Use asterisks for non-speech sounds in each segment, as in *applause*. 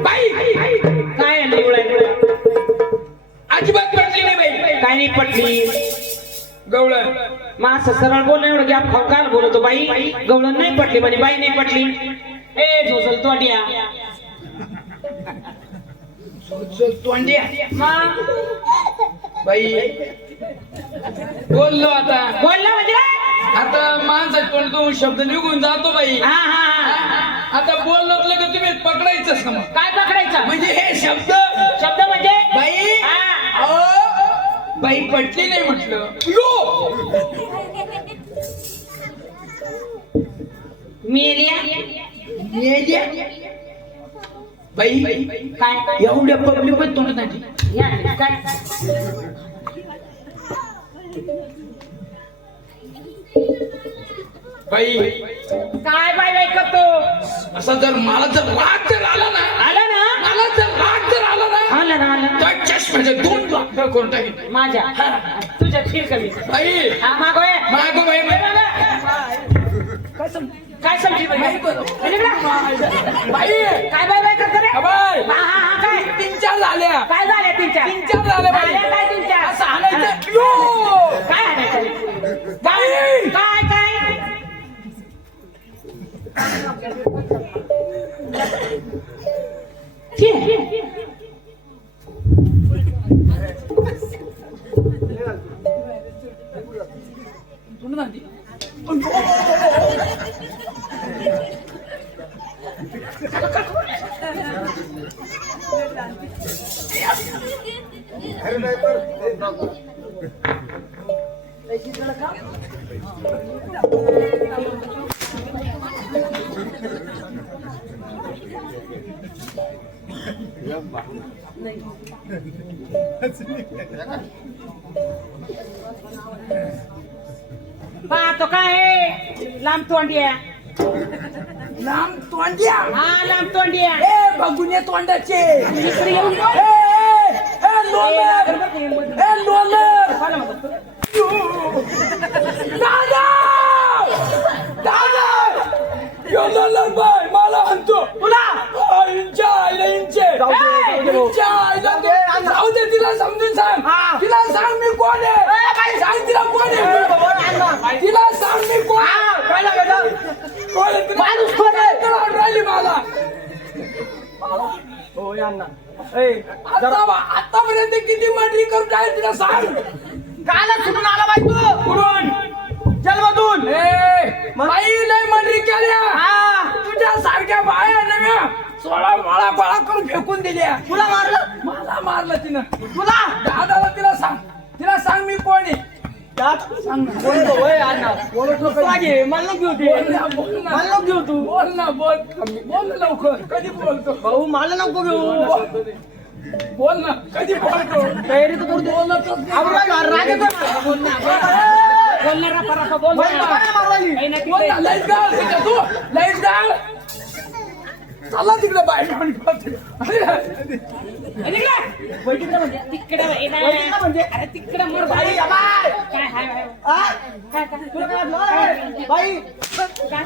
बाई काय अजिबात पटली नाही बाई काय नाही पटली गवळ मास सरळ बोल एवढं गॅप खाऊन बोलतो बाई गवळ नाही पटली म्हणे बाई नाही पटली ए झोसल तोंडिया तोंडिया बाई बोललो आता बोलला म्हणजे आता माणसात तोंडातून शब्द निघून जातो बाई हा हा आता बोललो की तुम्ही पकडायचं समज काय पकडायचं? म्हणजे हे शब्द शब्द म्हणजे? बाई हा. अहो, बाई पटली नाही म्हटलं. यो! मेल्या? मेल्या. बाई काय एवढ्या पब्लिक पण नाही. या, काय? बाई. काय बाई बाई करतो असा जर मला जर राग जर आला ना आला ना? मला जर राग जर आला ना आला ना आला तर चष्म्याचे दोन लाख करून टाकेल माझ्या. तुझ्या फिर कमी बाई. हा मागोय माग बाई. काय सम- काय समजी बाई? बाई. बाई. काय बाय बाय करतो रे? हा बाई. हा हा हा काय? तीन चार झाल्या. काय झाले तुमच्या तीन चार झाल्या बाई. झाल्या काय तुमच्या असं हाणायचं यो! काय हाणायचं बाई. काय? काय छी. पाहतो काय आहे? लांब तोंडिया लांब तोंड्या हा लांब तोंडिया ए बघुने तोंडाचे इकडे येऊन ए, बोल. ए, ए, लोलर ए लोलर कोणाला म्हणतो? दादा दादा यो लोलर बाय मला आणतो तुला आ, इंच्या आईला जाऊ दे, जाऊ दे आईला जाऊ तिला समजून सांग हा. तिला सांग मी कोण आहे सांग तिला कोण आहे तिला सांग मी कोण कोण माणूस कोण राहिली मला आता आतापर्यंत किती मर्डरी करून आहे तिला सांग कालच सुटून आला बाई तू कुठून जन्मधून ए बाई लय मर्डरी केल्या हा तुझ्या सारख्या बाया नव्या सोळा माळा बाळा करून फेकून दिल्या. तुला मारलं? मला मारलं तिनं. तुला? दादाला तिला सांग. तिला सांग मी कोण आहे. सांग ना. मला घेऊ बोल ते ना, बोल ना. मला नको घेऊ तू. बोल ना बोल. बोल ना लवकर. कधी बोलतो? भाऊ मला नको घेऊ. बोल ना कधी बोलतो? तयारी तर करतो बोलतच नाही. बोल ना, बोल ना. बोल ना, बोल बोल. लाइट तू. लाइट गाळ. चला तिकडे बाहेर तिकडे. म्हणजे. तिकडे वळ. ए, नाही. अरे तिकडे मोर बाई बाय. काय हाय, हाय. काय, काय? तुला काय वाटलं? बाई काय?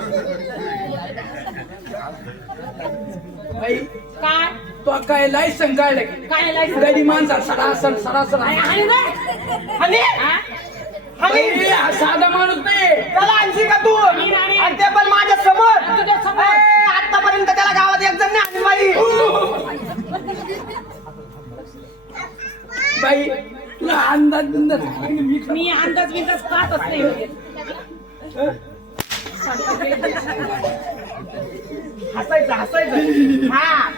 बाई काय तो काय काय माणसा सरासर सरासर हा? बाई, हा साधा माणूस नाही. त्याला आणशी का तू? आणि ते पण माझ्यासमोर. तुझ्या समोर. आतापर्यंत त्याला गावात एक जण नाही आणली बाई. तुला अंदाज बिंदाज आहे का मी मी अंदाज बिंदाज पाहतच नाही. हसायचं हसायचं. हा.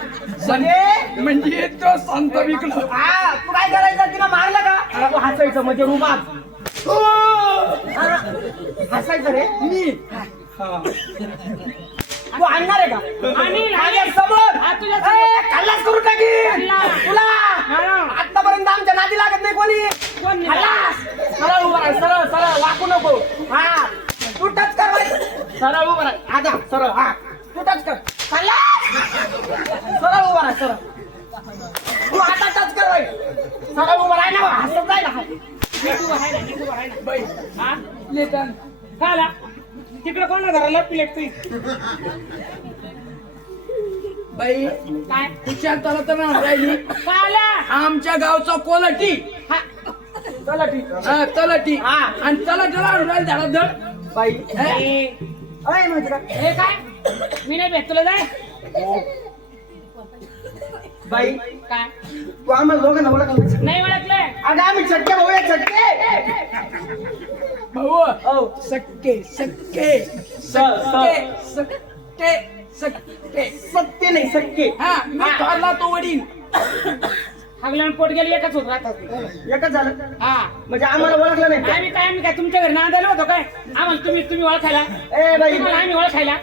म्हणजे? म्हणजे तो संत विकलो. हा तू काय करायचं? तिला मारलं का? तू हसायचं म्हणजे हा, हसायचं रे मी तू आणणार आहे का आणि माझ्यासमोर ए, खल्लास करू टाकी तुला आतापर्यंत आमच्या नादी लागत नाही कोणी खल्लास सरळ उभा राह सरळ सरळ वाकू नको हा तू टच कर बाई. सरळ उभा राह आता सरळ हा तू टच कर खल्लास सरळ उभा राह सरळ तू आता टच कर बाई. सरळ उभा राह ना हसत जाय ना हा? लेटन आला? तिकडे कोण घराला प्लेट तू बाई काय? खुशाल त्याला तर नाही राहिली. आमच्या गावचा कोलाटी. हा. चला ठीक आहे. हा तलाटी हा. आणि तलाटीला आणून राहील धड बाई. हे? अय काय हे काय? मी नाही भेट तुला जाय. बाई. काय? तू आम्हाला दोघांना ओळखलं नाही ओळखलंय अगं आम्ही छटके भाऊ आहे छटके भाऊ हो सक्के सक्के सक्के सक्के सक्के सत्य नाही सत्य हा मी ठरला तो वडील. हगल्यान पोट गेली एकच होत राहतात. एकच झालं. हा. म्हणजे आम्हाला ओळखलं नाही. आम्ही काय आम्ही काय तुमच्या घरी नांदायला होतो काय? आम्हाला तुम्ही तुम्ही ओळखायला. ए बाई. तुम्हाला आम्ही ओळखायला.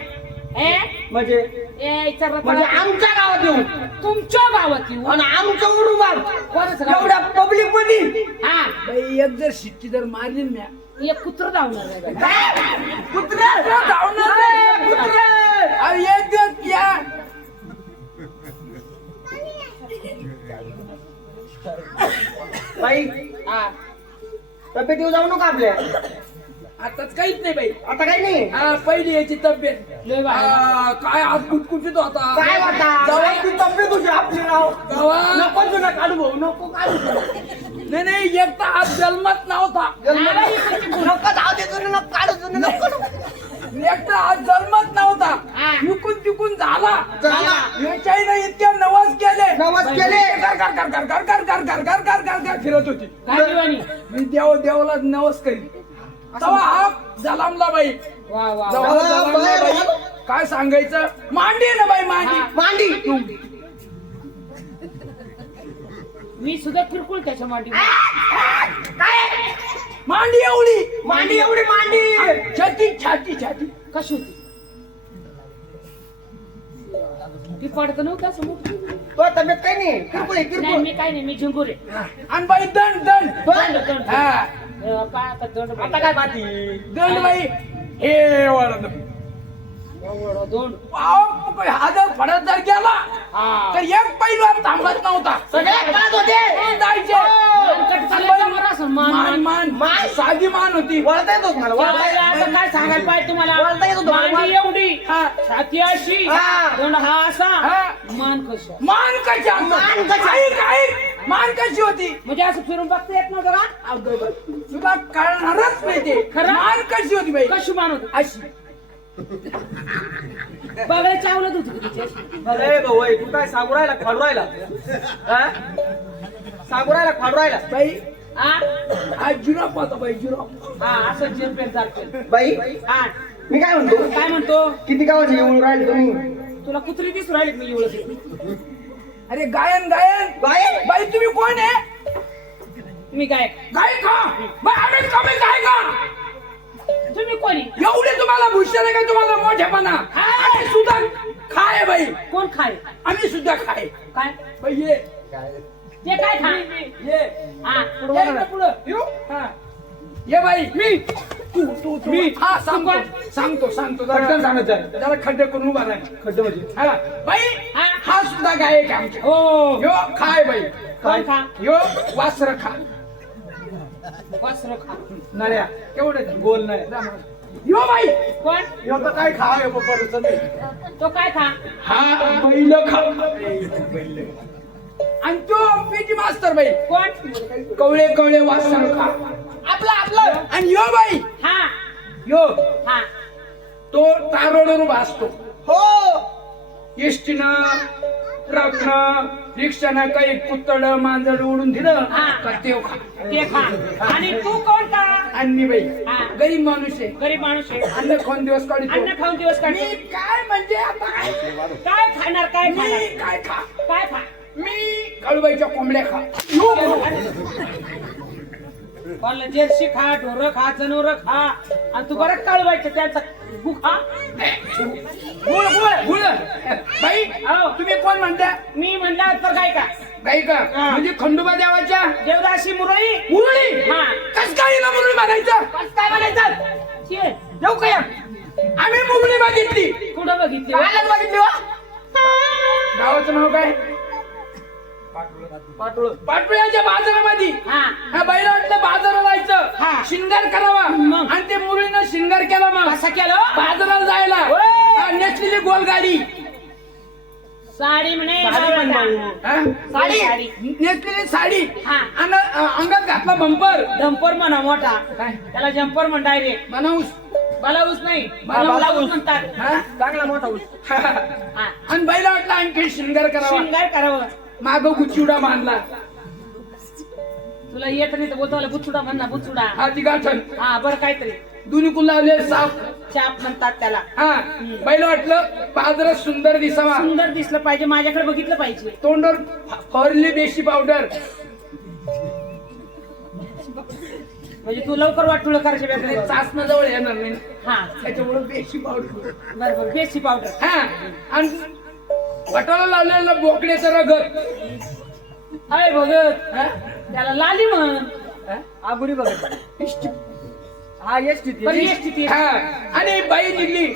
ए? म्हणजे? ए विचारलं म्हणजे? आमच्या गावात येऊन तुमच्या गावात येऊ? आणि आमचं उरुबार कोणाचं गाव? एवढ्या पब्लिकमध्ये. हा. बाई एक जर शिट्टी जर मारली ना म्या. एक कुत्र धावणार नाही. कुत्रे? धावणार ए, कुत्रे? अरे एक दिवस या. बाई हा. तब्येतीवर जाऊ नका आपल्या. आताच काहीच नाही बाई आता काही नाही हा पहिली याची तब्येत लय बाई. आ, काय आज कुटकुटीत होता काय वाटा जवळ ती तब्येत होती आपली राव गावा नको जुना काढू भाऊ नको काढू नाही नाही एक तर आज जन्मत नव्हता नको जाऊ दे जुनं नको काढू जुनं नको नको. एक तर आज जन्मत नव्हता हा. चुकून चुकून झाला झाला. याच्याही इतके नवस केले नवस केले. कर कर कर कर कर कर कर कर कर कर कर कर फिरत होती काय दिवाणी मी देव देवाला नवस करी तेव्हा हा जलामला बाई. वा वा वा. जवळ जलामला बाई. काय सांगायचं? मांडी ना बाई मांडी. हा. मांडी. *laughs* मी सुद्धा किरकोळ त्याच्या माटी मांडी एवढी. मांडी एवढी मांडी. छाती छाती छाती. कशी होती? ती पडत नव्हतं असं मोठं. तो तब्येत काही नाही. किरकोळ आहे, नाही किरकोळ. मी काय नाही मी झिंगूर आहे. आणि बाई दंड दंड दंड, दंड. हा. अं, काय आता काय माती? दंड बाई. हे. एवढं दोन हा जर फडत जर गेला हा. तर एक पैलवान थांबत नव्हता. सगळे काढत होते. जायचे. मानकट चालले वर असं, मान, मान. साधी मान होती. वळता येतो मला वळता काय सांगायला पाहिजे तुम्हाला? वळता येत मांडी एवढी. हा. छाती अशी हा. दोन हा असा हा. मान कशा? मान कशी? मान कशी? ऐक ऐक मान कशी होती? म्हणजे असं फिरून बघता येत नव्हतं का? अगं बाई, तुला कळणारच नाही ते खरं? मान कशी होती बाई? कशी मान होती? अशी. बघायला चावलत होती का तिची? अशी? अरे भाऊ ए, तू काय सांगू राहिला खाडू राहिला? हा? सांगू राहिला खाडू राहिला? बाई हा हा जिराफ होता बाई जिराफ हा असं जेल पेन चालते बाई हा. मी काय म्हणतो? काय म्हणतो? किती गावाचे येऊन राहिले तुम्ही? तुला कुत्री दिसू राहिली का मी एवढं अरे गायन गायन. बाई बाई तुम्ही कोण आहे? मी काय गायक हा बाई आम्ही कमी गायका तुम्ही कोणी एवढे तुम्हाला भूषण आहे का तुम्हाला मोठेपणा? आम्ही सुद्धा खाय बाई. कोण खाय? आम्ही सुद्धा खाय. काय? बाई ये. ते काय खा? ये. हा पुढं ये इकडं पुढं. येऊ. हा. ये बाई. मी. तू तू तू. मी? हा सांगतो? सांगतो सांगतो. जरा- पटकन सांगत जरा खड्डे करून उभा राहा. खड्डे म्हणजे? हा. बाई. हा. हा सुद्धा गायक आहे आमच्या. हो. यो खाय बाई. कोण खा? यो वासर खा. वस्त्र खा. नळ्या. केवढं गोल नाही यो बाई. कोण? यो तर काय खा बरोबर नाही तो काय खा? हा बैल खा. आणि तो पीटी मास्तर बाई. कोण? कवळे कवळे वासर खा. आपला आपला. आणि यो बाई. हा. यो. हा. तो तारोडवर भासतो. हो. एसटीनं ट्रकनं रिक्षानं काही कुत्तड मांजर उडून दिलं हा. का तेव खा. ते खा. आणि तू कोण आणि बाई. हा. गरीब माणूस आहे. गरीब माणूस आहे. अन्न खाऊन दिवस काढतो. अन्न खाऊन दिवस मी काढतो काय म्हणजे आता? काय काय खाणार काय मी खाणार? काय खा? काय खा? मी काळूबाईच्या कोंबड्या खा. जर्सी खा ढोर खा जनावर खा. आणि तू बरं काळवायचं त्यांचा गुळ गुळ गुळ बाई. तुम्ही कोण म्हणता? मी म्हणला तर काय का गाई का हा. म्हणजे खंडोबा देवाच्या? देवदासी मुरळी. मुरळी? हा. कस काय हिला मुरळी म्हणायचं? कस काय म्हणायचं? छे, येऊ काय आम्ही मुरळी बघितली. कुठं बघितली हो. गावाचं नाव काय? पाटोळ पाटोळ्याच्या बाजारामध्ये. हा. हा बैला वाटलं बाजाराला हा. जायचं शिंगार करावा. मग? आणि ते मुलीनं शिंगार केला मग. कसं केलं? बाजाराला जायला. होय. हा, नेसलेली गोल गाडी साडी म्हणे साडी. हा? नेसलेली साडी. हा. आणि अ, अंगात घातला बंपर. जम्पर म्हणा मोठा. काय? त्याला जम्पर म्हण डायरेक्ट बनाऊस. बलाऊस नाही. बलाऊस. म्हणतात. हा? चांगला मोठा ऊस. हा. आणि बैला वाटला आणखी शिंगार करावा. शिंगार करावं. माग गुचिवडा बांधला तुला येत नाही तर बोलतो बुचुडा म्हण बुचुडा हाती गाठण. हा बरं काहीतरी. दोन्ही कुल लावले साफ चाप म्हणतात त्याला. हा बैल वाटलं बाजारात सुंदर दिसावा. सुंदर दिसलं पाहिजे माझ्याकडे बघितलं पाहिजे. तोंडावर फ- फवारली बेशी पावडर. म्हणजे तू लवकर करायचे वेगळे चाचणं जवळ येणार नाही. हा. त्याच्यामुळे बेशी पावडर. बरोबर बेसी पावडर. हा आणि वटाला लावलेला बोकड्याचा रगत. अय भगत हा? त्याला लाली म्हण? आगुरी बघत. हा येस तिथे पण हा. आणि बाई निघली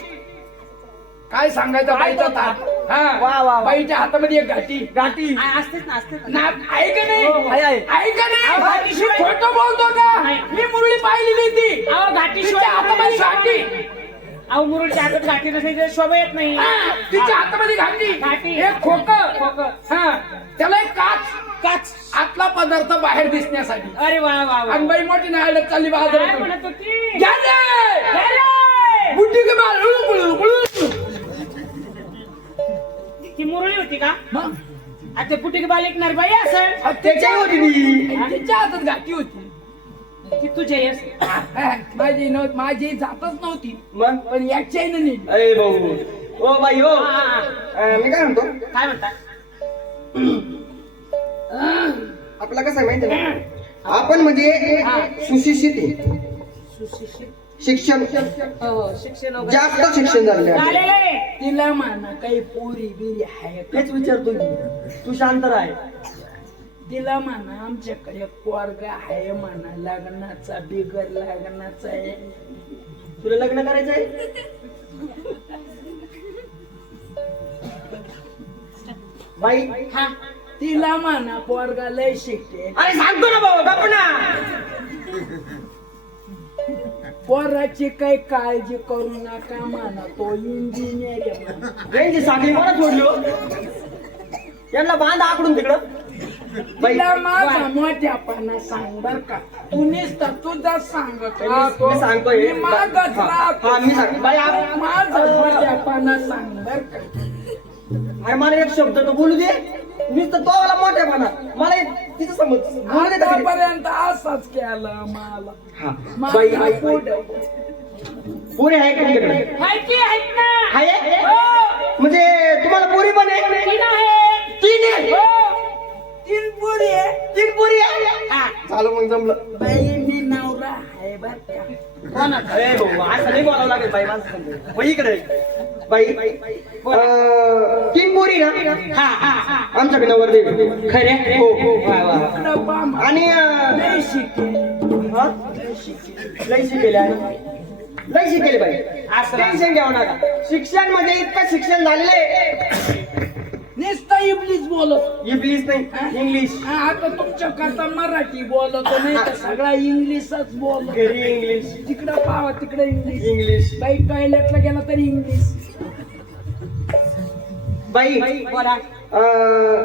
काय सांगायचं बाईचा ताप. वा, वा, हा वा. बाईच्या हातामध्ये एक घाटी. गाठी आ- असतेच ना असतेच ना. नाक आहे का नाही? हो, हो. आहे, आहे. आहे का नाही? घाटी खोटं बोलतो का? नाही. मी मुरळी पाहिलेली ती. अहो घाटी तिच्या हातामध्ये घाटी. अहो मुरुडच्या हातात घाटी नसेल तर शोभा येत नाही. हा, तिच्या हातामध्ये घाटी. घाटी. एक खोक. खोकं. हा त्याला एक काच. काच. आतला पदार्थ बाहेर दिसण्यासाठी. अरे वा वा वा. आणि बाई मोठी नाळ्यात चालली काय म्हणत होती? घ्या रे! अरे! बुड्डी के मार उळू, उळू, उळू. ती मुरळी होती का? मग? आता पुटी बाल ऐकणार बाई असं त्याच्या होती ती तिच्या हातात घाटी होती. ती तुझ्या हा, माझी माझी जातच नव्हती. मग? पण याच्या नाही अरे भाऊ ओ बाई हो. हा, हा. अं, मी काय म्हणतो? काय म्हणता? आपला कसं आहे माहिती आहे ना आपण म्हणजे हा. सुशिक्षित आहे. सुशिक्षित? शिक्षण. हो, हो, शिक्षण वगैरे. जास्त शिक्षण झालेलं आहे झालेलं आहे. तिला म्हणा काही पोरी बिरी आहे का? तेच विचारतो मी. तू शांत राह. तिला म्हणा आमच्याकडे पोरगा आहे म्हणा लग्नाचा बिगर लग्नाचा आहे. तुला लग्न करायचं आहे? बाई हा तिला म्हणा पोरगा लय शिकते. अरे सांगतो ना भाऊ बापू ना. पोराची काही काळजी करू नका म्हणा तो इंजिनियर आहे म्हणा. मला सोडली हो. यांना बांध आकडून तिकडं. तिला माझा मोठ्यापणा सांग बर का तू नुसता तुझा सांगत मी- राहतो. मी सांगतोय. मी मागच राहतो. हा, मी सांग- बाई, आप- माझा मोठ्यापणा सांग बर का अरे मला एक शब्द तर बोलू दे नुसतं तो मला मोठ्या म्हणा मला एक तिचं समज बोलू दे तरी? आतापर्यंत असाच केला मला हा. बाई माझा आई पुढं. पुरी आहे का तुमच्याकडे माहिती आहेत ना आहे हो. म्हणजे तुम्हाला पुरी पण आहे तीन आहे तीन आहे हो. तीन पोरी आहे तीन पुरी आहे? हा. चालू मग जमलं. बाई मी नवरा आहे बर का? कोणाचा? अरे भाऊ असं नाही बोलावं लागेल बाई माणसं हो इकडे. बाई अं, तीन पुरी ना? हा हा हा. आमच्याकडे नवर दे खरे हो हो. वा, वा. इकडं पहा मा- आणि अं, लय शिके. हा? लय शिके. लय शिकेले लय शिकेले बाई. असं. टेन्शन घ्यावं नका. शिक्षण म्हणजे इतकं शिक्षण झालेलं नुसतं इबलीच बोलत. इंग्लिश नाही इंग्लिश हा, आता तुमच्या करता मराठी बोलतो नाही तर सगळा इंग्लिशच बोलत. घरी इंग्लिश तिकडं पाहा तिकडे इंग्लिश इंग्लिश बाई टॉयलेटला गेला तरी इंग्लिश बाई बोला. अं,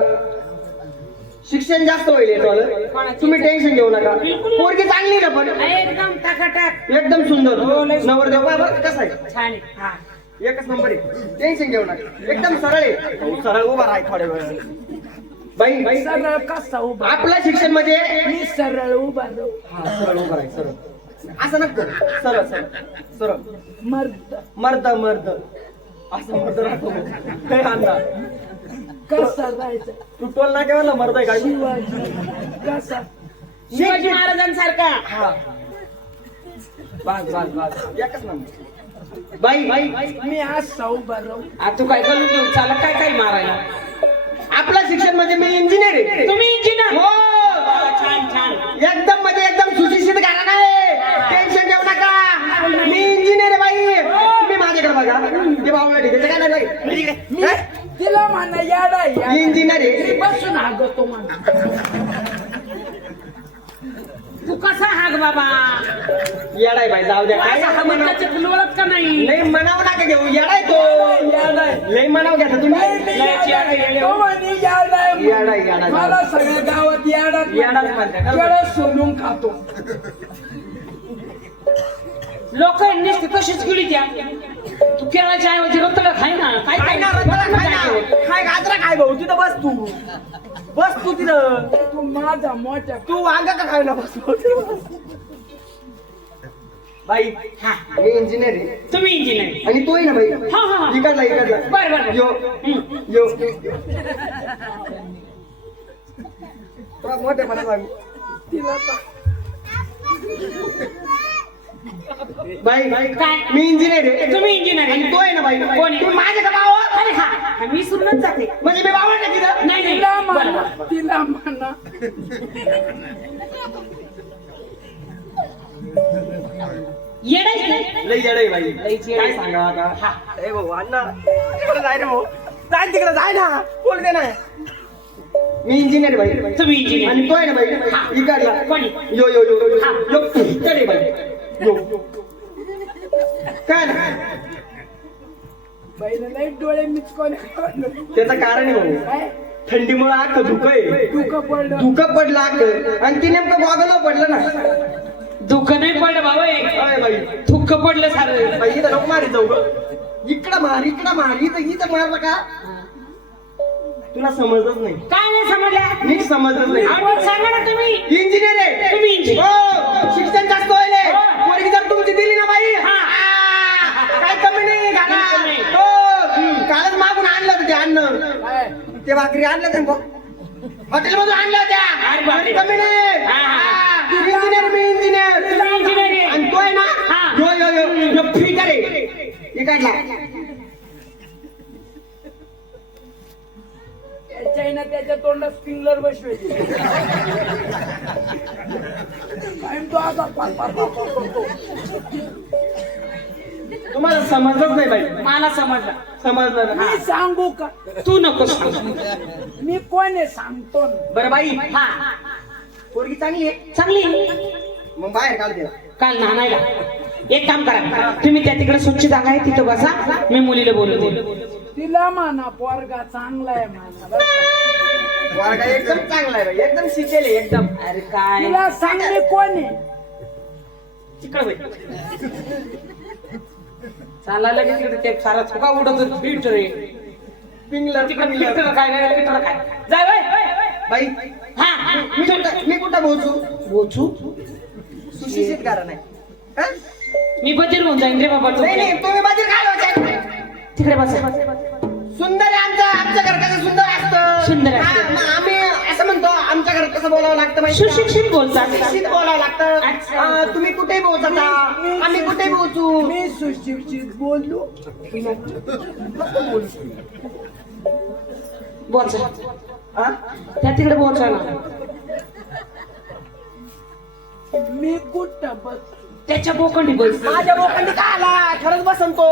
शिक्षण जास्त होईल याच्यावर. तुम्ही टेन्शन घेऊ नका. पोरगी चांगली ना पण? एकदम टाकाटाक एकदम सुंदर. हो, सुंदर. नवरदेव बाबा कसा आहे? छान आहे. हा. एकच नंबर आहे. टेन्शन घेऊ नका. एकदम सरळ आहे. सरळ उभा राहा थोड्या वेळ. बाई बाई. सरळ कसा उभा आपलं शिक्षण म्हणजे? मी सरळ उभा हा, सरळ उभा राहा सरळ. असं नको करू. सरळ सरळ सरळ. मर्द. मर्द मर्द. असं मर्द राहतो काही अंदाज कसा जायचं? तू टोल ना केव्हा मर्द आहे काय शिवाजी. कसा? शिवाजी महाराजांसारखा. हा. बस बस बस. एकच नंबर. बाई बाई. मी असा उभा राहू. आ, तू काय करून देऊ चालत काय काय मारायला? आपलं शिक्षण म्हणजे मी इंजिनियर आहे. तुम्ही इंजिनियर हो. छान छान एकदम म्हणजे एकदम सुशिक्षित घराणं आहे. टेन्शन घेऊ नका. मी इंजिनियर आहे बाई. मी माझ्याकडे बघा. ते भाऊ ठीक आहे काय नाही बाई. मी तिला म्हणा याडा याडा. इंजिनियर आहे. बसून म्हणा. तू कसा हाग बाबा? येडाय बाई जाऊ द्या काय फुलवळत का नाही? नाही म्हणावं नका घेऊ येडाय तो. लय म्हणाव घ्या नाही, तुम्ही. मला सगळ्या गावात याडाच याडाच म्हणतात. केळं सोलून खातो. लोक नुसते तशीच गिळी त्या तू केळाच्या ऐवजी रत्तळ खाय ना. काय काय ना रताळा खाय ना. खाय गाजरा खाय भाऊ तिथं बस तू. बस तू तिथं. तू माझा मोठा तू वांगा का खायला बस बाई. हा. मी इंजिनियर आहे. तुम्ही इंजिनियर आणि तोही ना बाई? हा हा इकडला इकडला. बर बर. यो. यो. तुला मोठे मला सांगू तिला पा- बाई काय? मी इंजिनियर आहे. तुम्ही इंजिनियर आणि तो आहे ना बाई? कोण आहे? तुम्ही माझे का भाव अरे हा. मी सुरूनच जाते म्हणजे मी भाव नाही तिथं? नाही नाही. बरं, बरं. येडा? लई आहे बाई. लईच येडं काय. सांगा आता? ए भाऊ अण्णा तिकडे जाय रे भाऊ. जाय तिकडे जाय ना. बोल दे ना. मी इंजिनियर बाई. तुम्ही इंजिनियर आणि तो आहे ना बाई. इकडला कोणी? यो यो यो यो यो इकडे बाई. यो. काय? ना बाईला लई डोळे मिचकोले त्याचं कारण आहे भाऊ. काय? थंडीमुळे आख धुकं आहे डुकं पडलं धुकं पडलं आख आणि ती नेमकं बॉगला पडलं ना दुःख नाही पडलं बाबा एक. बाई? थुक्क पडलं सारं. बाई इथं नको मारी जाऊ ग इकडं मार इकडं मार इथं इथं मारलं का? तुला समजत नाही. काय नाही समजलं? नीट समजत नाही. सांगा ना तुम्ही. इंजिनियर आहे. तुम्ही. हो शिक्षण जास्त होईल हो. पोरगी जर तुमची दिली ना बाई हा. आ, काय कमी नाही घाला काही कमी नाही. हो कालच मागून आणलं होतं ते अन्न काय ते भाकरी आणलं त्यांना हॉटेल मधून आणल्या अरे होत्या बापरे. कमी नाही. हा, हा, इंजिनियर मी इंजिनियर तुम्ही engineer आहे. आणि तो आहे ना? हा. यो यो यो यो फिटर आहे. इकडला त्याच्या त्याच्या तोंडात स्प्रिंगलर बसवायची काय तो आता पा- पा- पा- पा- पा- पा. तुम्हाला समजत नाही बाई. मला समजलं. समजलं ना? मी सांगू का? तू नको सांग. मी कोण आहे सांगतो ना बरं बाई हा. पोरगी चांगली आहे. चांगली मग बाहेर काढ तिला काल नानायला. एक काम करा. तुम्ही त्या तिकडे स्वच्छ जागा आहे तिथं बसा. मी मुलीला बोलवते तिला म्हणा पोरगा चांगला आहे म्हणा. वर्गा एकदम चांगला आहे बाई. एकदम शिकेल आहे एकदम. अरे काय? तिला सांग मी कोण आहे? तिकडे बाई. चालायला तिकडे ते सारा थोका उडत फिट रे. पिंगलर तिकडे फिटर काय काय फिटर काय? जाय बाय बाई. हा मी कुठं मी कुठं पोहोचू बोचू सुशिक्षित कारण आहे हा? मी बधीर होऊन जाईन रे बाबा नाही नाही तुम्ही काय? तिकडे बसा. सुंदर आहे आमचं आमच्या घर कसं सुंदर असतं. सुंदर. हा, आम्ही आमच्या घरात कसं बोलावं लागतं माहिती का? सुशिक्षित बोलतात. सुशिक्षित बोलावं लागतं. अच्छा. तुम्ही कुठे पोहोचता आम्ही कुठे पोहोचू मी सुशिक्षित बोललो बोचा हा? त्या तिकडे बोचा ना मी कुठं बस त्याच्या बोकंडी बस माझ्या बोकांनी का आला? खरंच बसंतो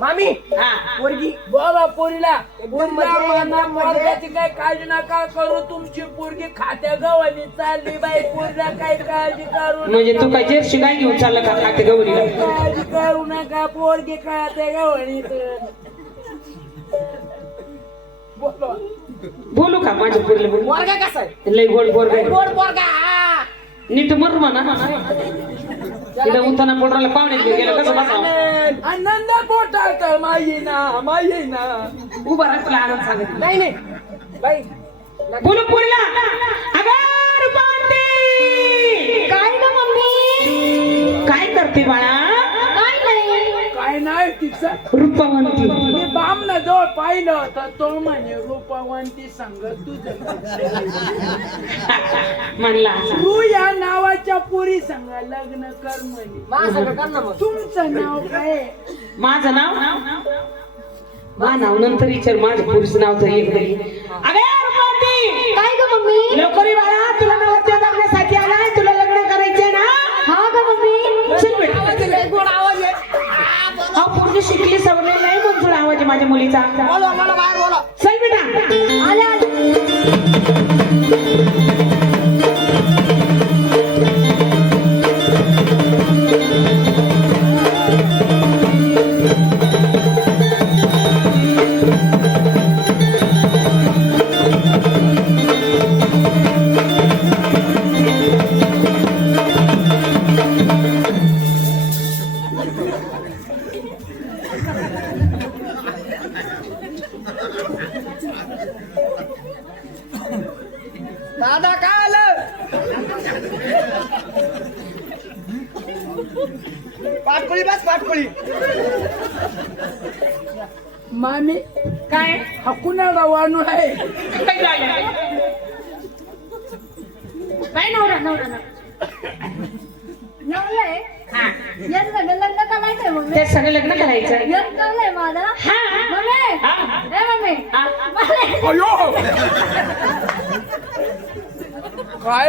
मामी हा. पोरगी. बोला पोरीला. पोरग्याची काय काळजी नका करू. तुमची पोरगी खात्या गव्हाणी चालली बाई. पोरीला काय काळजी करू म्हणजे तू काय जर्सी गाय घेऊन चालला का खाते गौरीला काळजी करू नका. पोरगी खात्या गव्हाणी बोलो बोलू का माझ्या पुरीला बोलू? पोरगा कसा आहे? लय गोड लय गोड. गोड पोरगा हा. नीट मर म्हणा. तिला उताना पोटराला पाहुणे गेलं कसं बसावं? आनंद. पोटात माई ना माई ना उभा राहा तुला आनंद सांगत. नाही नाही. बाई बोलू पुरीला? अगर पांडे! काय ग मम्मी? काय करते बाळा काय नाही काय नाही तिचं रूपवंती. मी बामण जवळ पाहिलं होतं तो म्हणे रूपवंती संग तुझं म्हणला तू या नावाच्या पुरी संग लग्न कर म्हणे. ना तुमचं नाव काय? माझं नाव? मा नाव नंतर विचार माझ्या पुरुष नाव तर एक तरी अगे रूपवंती! काय ग मम्मी? लवकर बाळा तुला नवरत्न पोरगी शिकली सवरली नाही तुला आवाज आहे माझ्या मुलीचा बोला मला बाहेर बोला. चल बेटा आले आले.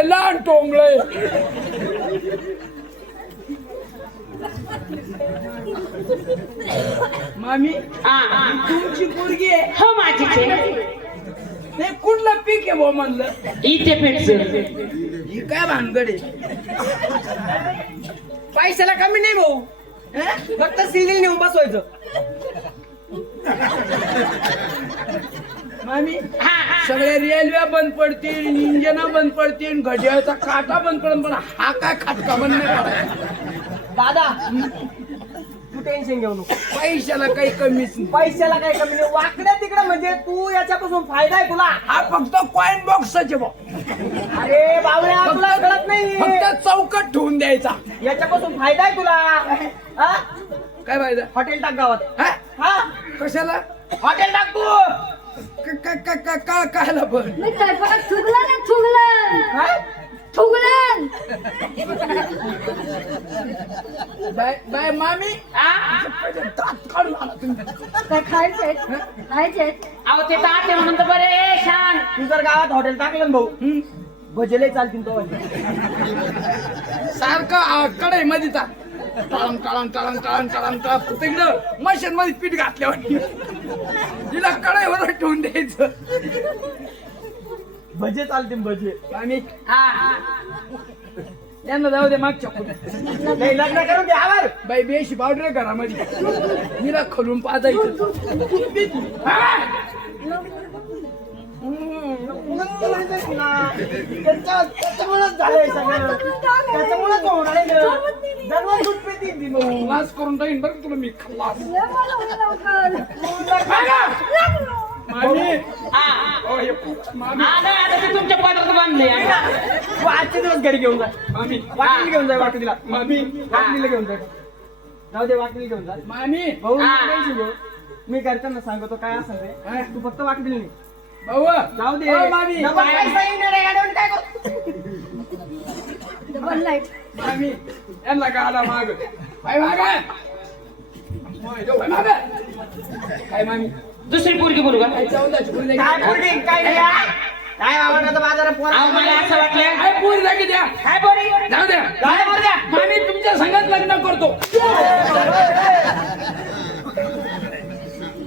लहान टोंगलंय मामी हा, हा. तुमची पोरगी आहे. हो माझीच आहे. ते कुठलं पीक आहे भाऊ म्हणलं? इथे पेटचं ही काय भानगड आहे? पैशाला कमी नाही भाऊ. हं? फक्त सिरियल नेऊन बसवायचं मामी सगळे रेल्वे बंद पडतील इंजन बंद पडतील घड्याळचा काटा बंद पडेल पण हा काय खाटका बंद नाही पडायचा. दादा तू टेन्शन घेऊ नको. पैशाला काही कमीच नाही. पैशाला काय कमी नाही. वाकड्या तिकडे म्हणजे तू याच्यापासून फायदा आहे तुला. हा फक्त कॉइन बॉक्सचे भाऊ अरे बावळ्या तुला कळत नाही फक्त चौकट ठेवून द्यायचा. याच्यापासून फायदा आहे तुला. हा? काय फायदा? हॉटेल टाक गावात. हा? हा? कशाला? हॉटेल टाक तू. कायला पण मी स्वयंपाकात चुकलं ना चुकलं काय चुकलं बाय बाय मामी. हा? दात काढून आला तुम्ही काय खायचंय खायचंय अहो ते ताट आहे म्हणून तर बरे ए, छान तू जर गावात हॉटेल टाकलं ना भाऊ हम्म. भजले चालतील तो. सारखं कडे मध्ये ता टाळण टाळण टाळण टाळण टाळण टाळण. तिकडं मशीन मध्ये पीठ घातल्यावर तिला कडाईवर ठेवून द्यायचं. भजे चालतील भजे. आणि हा, हा. यांना जाऊ दे मागच्या नाही लग्न करून द्यावर बाई बेशी पावडर घरामध्ये. तिला खलून पाजायचं. हा? त्याच्यामुळेच झालंय सगळं. त्याच्यामुळेच होणार आहे दूध पिती ती करून टाकीन बरं तुला मी. मामी. हा, हा. हो, हे मामी. हा, नाही, आता ते तुमच्या पदरात बांधले तू आजचे दिवस घरी घेऊन जा. मामी. वाटणीला घेऊन जा वाटणीला. मामी. वाटणीला घेऊन जा. जाऊ दे वाटणीला घेऊन जा. मामी. भाऊ हा. मी घरच्यांना सांगतो काय असं ते? तू फक्त वाटणीला नाही भाऊ. जाऊ दे. हो, मामी. डबल पैसा येणार आहे, गाडीवर काय करू? डबल लाइट मामी यांना गाडा माग. काय माग? काय मामी? दुसरी पोरगी बोलू का? काय चौदाची पुरी काय पोरगी, काय नाही हा? काय आवडतं बाजारात अहो पोरं? मला असं वाटलं काय पुरी जागी द्या. काय पोरी? जाऊ द्या. काय पोरं द्या? मामी तुमच्या संगत लग्न करतो.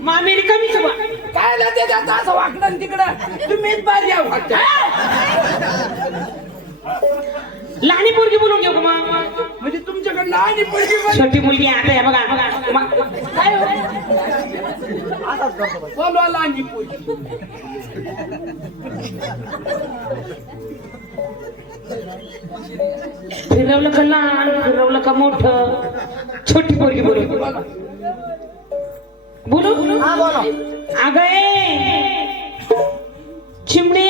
मामी रिकामीच बा काय जाते त्याचं असं वाकडं तिकडं? तुम्हीच आहे वाटतं लहानी पोरगी बोलून घेऊ का मग? म्हणजे तुमच्याकडनं आणि पोरगी पण छोटी मुलगी आता आहे बघा बघा. काय हो? बोलवा लहानी पोरगी. फिरवलं का लहान फिरवलं का मोठं? छोटी पोरगी बोलू बोलू? हा बोला. अगं ए. चिमणी.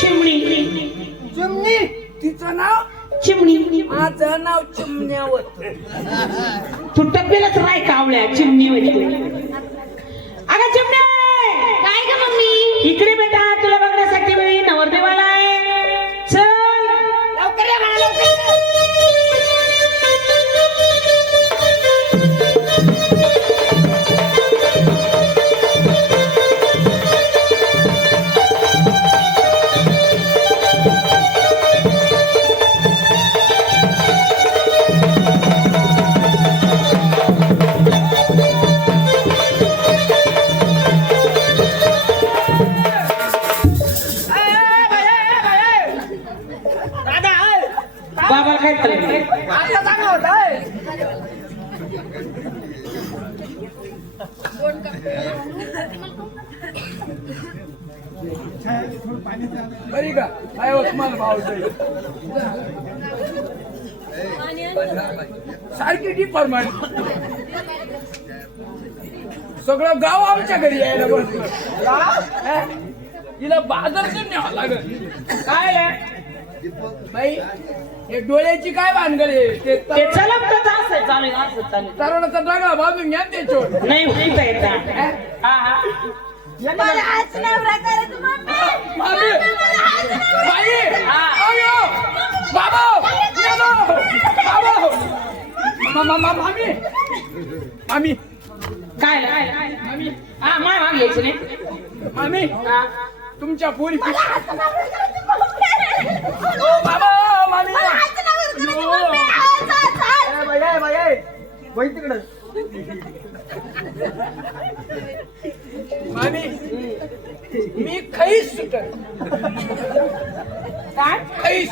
चिमणी. चिमणी. तिचं नाव? चिमणी. माझं नाव चिमण्यावर तू टप्पेलाच राय कावळ्या चिमणी अगं चिमणे! काय ग मम्मी? इकडे बेटा तुला बघण्यासाठी मी नवरदेवाला आहे. बरी का? काय उस्मान भाऊ सारखी डिपार्टमेंट सगळं गाव आमच्या घरी यायला बसलं. का? हा? हिला बाजारचं न्यावं लागल. काय? बाई हे डोळ्याची काय भानगड आहे? ते ते चालेल असं चालेल तरुणाचा दगा बांधून घ्या ना त्याच्यावर. नाही ना. हा हा. मामी! काय? मामी? हा माय माग यायचं नाही. मामी! हा. तुमच्या पोरी बाबा मामी. बाई तिकडं. मामी मी खैस सुटत काय? खैस.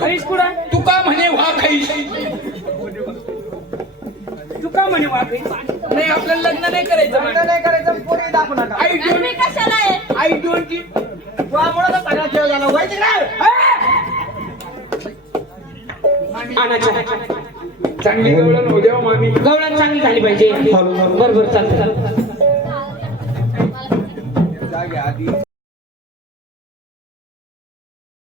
खरीच कुठं? तुका म्हणे व्हा खैस. तू का म्हणे वाकडी नाही आपल्याला लग्न नाही करायचं लग्न. नाही करायचं पोरी दाखवू नका. मी डोंट कशाला आहे? आई डोंट तुझ्यामुळं तर सगळा खेळ झाला वय तिकडं आणायचं. चांगली गवळण हो द्या मामी. गवळण चांगली झाली पाहिजे. बरोबर चालतं malhado e